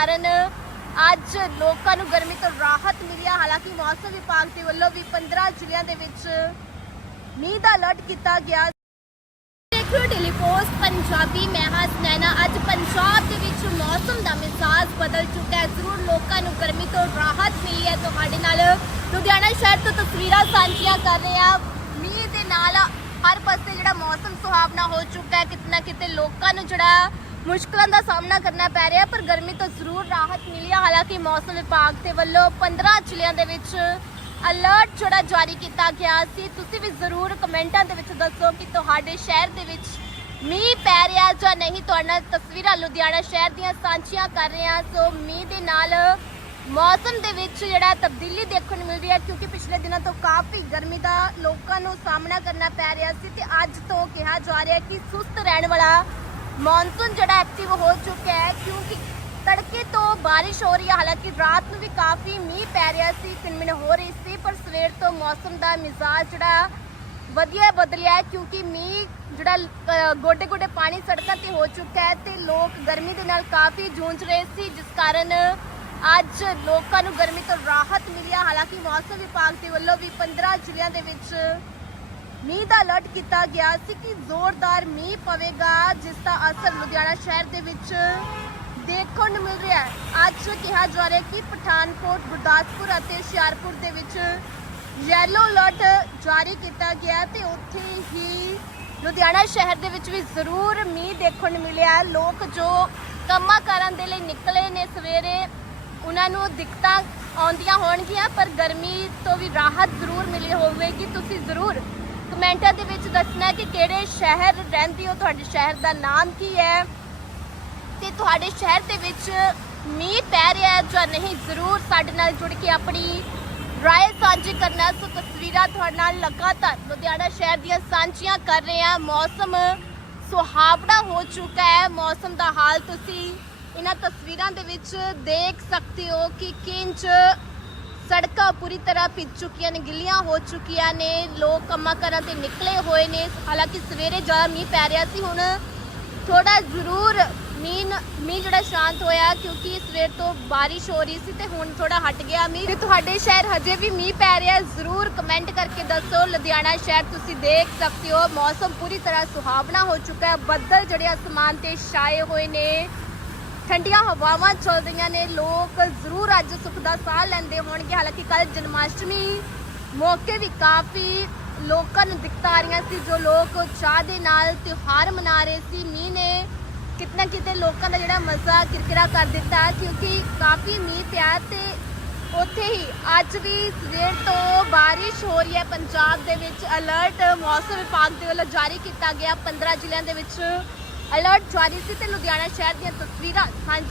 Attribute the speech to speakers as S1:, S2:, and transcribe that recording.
S1: ਕਾਰਨ ਅੱਜ ਲੋਕਾਂ ਨੂੰ ਗਰਮੀ ਤੋਂ ਰਾਹਤ ਮਿਲੀ ਹੈ ਹਾਲਾਂਕਿ ਮੌਸਮ ਵਿਭਾਗ ਦੇ ਵੱਲੋਂ ਵੀ 15 ਜ਼ਿਲ੍ਹਿਆਂ ਦੇ ਵਿੱਚ ਮੀਂਹ ਦਾ ਅਲਰਟ ਕੀਤਾ ਗਿਆ। ਦੇਖ ਰਹੇ ਪੰਜਾਬੀ ਮੈਂ ਹਾਂ ਅੱਜ ਪੰਜਾਬ ਦੇ ਵਿੱਚ ਮੌਸਮ ਦਾ ਮਿਜ਼ਾਜ ਬਦਲ ਚੁੱਕਾ ਹੈ। ਜ਼ਰੂਰ ਲੋਕਾਂ ਨੂੰ ਗਰਮੀ ਤੋਂ ਰਾਹਤ ਮਿਲੀ ਹੈ ਤੁਹਾਡੇ ਨਾਲ। ਲੁਧਿਆਣਾ ਸ਼ਹਿਰ ਤੋਂ ਤਸਵੀਰਾਂ ਸਾਂਝੀਆਂ ਕਰ ਰਹੇ ਹਾਂ। ਮੀਂਹ ਦੇ ਨਾਲ ਹਰ ਪਾਸੇ ਜਿਹੜਾ ਮੌਸਮ ਸੁਹਾਵਣਾ ਹੋ ਚੁੱਕਾ ਹੈ। ਕਿਤਨਾ ਕਿਤੇ ਲੋਕਾਂ ਨੂੰ ਜਿਹੜਾ ਮੁਸ਼ਕਲਾਂ ਦਾ ਸਾਹਮਣਾ ਕਰਨਾ ਪੈ ਰਿਹਾ, ਪਰ ਗਰਮੀ ਤੋਂ ਜ਼ਰੂਰ ਰਾਹਤ ਮਿਲੀ ਹੈ ਹਾਲਾਂਕਿ ਮੌਸਮ ਵਿਭਾਗ ਦੇ ਵੱਲੋਂ 15 ਜ਼ਿਲ੍ਹਿਆਂ ਦੇ ਵਿੱਚ ਅਲਰਟ ਜਿਹੜਾ ਜਾਰੀ ਕੀਤਾ ਗਿਆ ਸੀ। ਤੁਸੀਂ ਵੀ ਜ਼ਰੂਰ ਕਮੈਂਟਾਂ ਦੇ ਵਿੱਚ ਦੱਸੋ ਕਿ ਤੁਹਾਡੇ ਸ਼ਹਿਰ ਦੇ ਵਿੱਚ ਮੀਂਹ ਪੈ ਰਿਹਾ ਜਾਂ ਨਹੀਂ। ਤੁਹਾਡਾ ਤਸਵੀਰਾਂ ਲੁਧਿਆਣਾ ਸ਼ਹਿਰ ਦੀਆਂ ਸਾਂਝੀਆਂ ਕਰ ਰਹੇ ਹਾਂ। ਸੋ ਮੀਂਹ ਦੇ ਨਾਲ ਮੌਸਮ ਦੇ ਵਿੱਚ ਜਿਹੜਾ ਤਬਦੀਲੀ ਦੇਖਣ ਨੂੰ ਮਿਲ ਰਹੀ ਹੈ, ਕਿਉਂਕਿ ਪਿਛਲੇ ਦਿਨਾਂ ਤੋਂ ਕਾਫੀ ਗਰਮੀ ਦਾ ਲੋਕਾਂ ਨੂੰ ਸਾਹਮਣਾ ਕਰਨਾ ਪੈ ਰਿਹਾ ਸੀ ਤੇ ਅੱਜ ਤੋਂ ਕਿਹਾ ਜਾ ਰਿਹਾ ਕਿ ਸੁਸਤ ਰਹਿਣ ਵਾਲਾ ਮੌਨਸੂਨ ਜਿਹੜਾ ਐਕਟਿਵ ਹੋ ਚੁੱਕਿਆ ਹੈ, ਕਿਉਂਕਿ ਤੜਕੇ ਤੋਂ ਬਾਰਿਸ਼ ਹੋ ਰਹੀ ਹੈ। ਹਾਲਾਂਕਿ ਰਾਤ ਨੂੰ ਵੀ ਕਾਫੀ ਮੀਂਹ ਪੈ ਰਿਹਾ ਸੀ ਕਿਨਮਿਨ ਹੋ ਰਹੀ ਸੀ, ਪਰ ਸਵੇਰ ਤੋਂ ਮੌਸਮ ਦਾ ਮਿਜ਼ਾਜ ਜਿਹੜਾ ਵਧੀਆ ਬਦਲਿਆ ਹੈ, ਕਿਉਂਕਿ ਮੀਂਹ ਜਿਹੜਾ ਗੋਡੇ ਗੋਡੇ ਪਾਣੀ ਸੜਕਾਂ ਤੇ ਹੋ ਚੁੱਕਾ ਹੈ ਤੇ ਲੋਕ ਗਰਮੀ ਦੇ ਨਾਲ ਕਾਫੀ ਜੂਝ ਰਹੇ ਸੀ, ਜਿਸ ਕਾਰਨ ਅੱਜ ਲੋਕਾਂ ਨੂੰ ਗਰਮੀ ਤੋਂ ਰਾਹਤ ਮਿਲੀ ਹਾਲਾਂਕਿ ਮੌਸਮ ਵਿਭਾਗ ਦੇ ਵੱਲੋਂ ਵੀ 15 ਜ਼ਿਲ੍ਹਿਆਂ ਦੇ ਵਿੱਚ ਮੀਂਹ ਦਾ ਅਲਰਟ ਕੀਤਾ ਗਿਆ ਸੀ ਕਿ ਜ਼ੋਰਦਾਰ ਮੀਂਹ ਪਵੇਗਾ, ਜਿਸ ਦਾ ਅਸਰ ਲੁਧਿਆਣਾ ਸ਼ਹਿਰ ਦੇ ਵਿੱਚ ਦੇਖਣ ਨੂੰ ਮਿਲ ਰਿਹਾ ਹੈ। ਅੱਜ ਕਿਹਾ ਜਾ ਰਿਹਾ ਕਿ ਪਠਾਨਕੋਟ, ਗੁਰਦਾਸਪੁਰ ਅਤੇ ਹੁਸ਼ਿਆਰਪੁਰ ਦੇ ਵਿੱਚ ਯੈਲੋ ਅਲਰਟ ਜਾਰੀ ਕੀਤਾ ਗਿਆ ਤੇ ਉੱਥੇ ਹੀ ਲੁਧਿਆਣਾ ਸ਼ਹਿਰ ਦੇ ਵਿੱਚ ਵੀ ਜ਼ਰੂਰ ਮੀਂਹ ਦੇਖਣ ਨੂੰ ਮਿਲਿਆ ਲੋਕ ਜੋ ਕੰਮਾਂ ਕਾਰਾਂ ਦੇ ਲਈ ਨਿਕਲੇ ਨੇ ਸਵੇਰੇ, ਉਹਨਾਂ ਨੂੰ ਦਿੱਕਤਾਂ ਆਉਂਦੀਆਂ ਹੋਣਗੀਆਂ, ਪਰ ਗਰਮੀ ਤੋਂ ਵੀ ਰਾਹਤ ਜ਼ਰੂਰ ਮਿਲੀ ਹੋਵੇਗੀ। ਤੁਸੀਂ ਜ਼ਰੂਰ ਕਮੈਂਟਾਂ ਦੇ ਵਿੱਚ ਦੱਸਣਾ ਕਿ ਕਿਹੜੇ ਸ਼ਹਿਰ ਰਹਿੰਦੇ ਹੋ? ਤੁਹਾਡੇ ਸ਼ਹਿਰ ਦਾ ਨਾਮ ਕੀ ਹੈ? ਤੇ ਤੁਹਾਡੇ ਸ਼ਹਿਰ ਦੇ ਵਿੱਚ ਮੀਂਹ ਪੈ ਰਿਹਾ ਹੈ ਜਾਂ ਨਹੀਂ? ਜ਼ਰੂਰ ਸਾਡੇ ਨਾਲ ਜੁੜ ਕੇ ਆਪਣੀ ਰਾਏ ਸਾਂਝੀ ਕਰਨਾ ਸੋ ਤਸਵੀਰਾਂ ਤੁਹਾਡੇ ਨਾਲ ਲਗਾਤਾਰ ਲੁਧਿਆਣਾ ਸ਼ਹਿਰ ਦੀਆਂ ਸਾਂਝੀਆਂ ਕਰ ਰਹੇ ਹਾਂ। ਮੌਸਮ ਸੁਹਾਵਣਾ ਹੋ ਚੁੱਕਾ ਹੈ। ਮੌਸਮ ਦਾ ਹਾਲ ਤੁਸੀਂ ਇਹਨਾਂ ਤਸਵੀਰਾਂ ਦੇ ਵਿੱਚ ਦੇਖ ਸਕਦੇ ਹੋ ਕਿ ਕਿੰਜ ਸੜਕਾਂ ਪੂਰੀ ਤਰ੍ਹਾਂ ਭਿੱਜ ਚੁੱਕੀਆਂ ਨੇ, ਗਿੱਲੀਆਂ ਹੋ ਚੁੱਕੀਆਂ ਨੇ, ਲੋਕ ਕੰਮਾਂ ਕਾਰਾਂ ਤੇ ਨਿਕਲੇ ਹੋਏ ਨੇ। ਹਾਲਾਂਕਿ ਸਵੇਰੇ ਜ਼ਿਆਦਾ ਮੀਂਹ ਪੈ ਰਿਹਾ ਸੀ, ਹੁਣ ਥੋੜਾ ਜ਼ਰੂਰ ਮੀਂਹ ਮੀਂਹ ਜਿਹੜਾ ਸ਼ਾਂਤ ਹੋਇਆ ਕਿਉਂਕਿ ਸਵੇਰ ਤੋਂ ਬਾਰਿਸ਼ ਹੋ ਰਹੀ ਸੀ ਤੇ ਹੁਣ ਥੋੜਾ ਹਟ ਗਿਆ ਮੀਂਹ। ਤੇ ਤੁਹਾਡੇ ਸ਼ਹਿਰ ਹਜੇ ਵੀ ਮੀਂਹ ਪੈ ਰਿਹਾ, ਜ਼ਰੂਰ ਕਮੈਂਟ ਕਰਕੇ ਦੱਸੋ। ਲੁਧਿਆਣਾ ਸ਼ਹਿਰ ਤੁਸੀਂ ਦੇਖ ਸਕਦੇ ਹੋ, ਮੌਸਮ ਪੂਰੀ ਤਰ੍ਹਾਂ ਸੁਹਾਵਣਾ ਹੋ ਚੁੱਕਾ ਹੈ। ਬੱਦਲ ਜਿਹੜੇ ਅਸਮਾਨ ਤੇ ਛਾਏ ਹੋਏ ਨੇ। ਠੰਡੀਆਂ ਹਵਾਵਾਂ ਚੱਲ ਰਹੀਆਂ ਨੇ। ਲੋਕ ਜ਼ਰੂਰ ਅੱਜ ਸੁੱਖ ਦਾ ਸਾਹ ਲੈਂਦੇ ਹੋਣਗੇ। ਹਾਲਾਂਕਿ ਕੱਲ ਜਨਮਾਸ਼ਟਮੀ ਮੌਕੇ ਵੀ ਕਾਫੀ ਲੋਕਾਂ ਨੂੰ ਦਿੱਕਤਾਂ ਆ ਰਹੀਆਂ ਸੀ, ਜੋ ਲੋਕ ਚਾਹ ਦੇ ਨਾਲ ਤਿਉਹਾਰ ਮਨਾ ਰਹੇ ਸੀ। ਮੀਂਹ ਨੇ ਕਿਤਨਾ ਕਿਤੇ ਲੋਕਾਂ ਦਾ ਜਿਹੜਾ ਮਜ਼ਾ ਕਿਰਕਿਰਾ ਕਰ ਦਿੱਤਾ, ਕਿਉਂਕਿ ਕਾਫੀ ਮੀਂਹ ਪਿਆ ਤੇ ਉੱਥੇ ਹੀ ਅੱਜ ਵੀ ਸਵੇਰ ਤੋਂ ਬਾਰਿਸ਼ ਹੋ ਰਹੀ ਹੈ। ਪੰਜਾਬ ਦੇ ਵਿੱਚ ਅਲਰਟ ਮੌਸਮ ਵਿਭਾਗ ਦੇ ਵੱਲੋਂ ਜਾਰੀ ਕੀਤਾ ਗਿਆ। 15 ਜ਼ਿਲ੍ਹਿਆਂ ਦੇ ਵਿੱਚ ਅਲਰਟ ਜਾਰੀ ਸੀ ਤੇ ਲੁਧਿਆਣਾ ਸ਼ਹਿਰ ਦੀਆਂ ਤਸਵੀਰਾਂ ਸਾਂਝੀਆਂ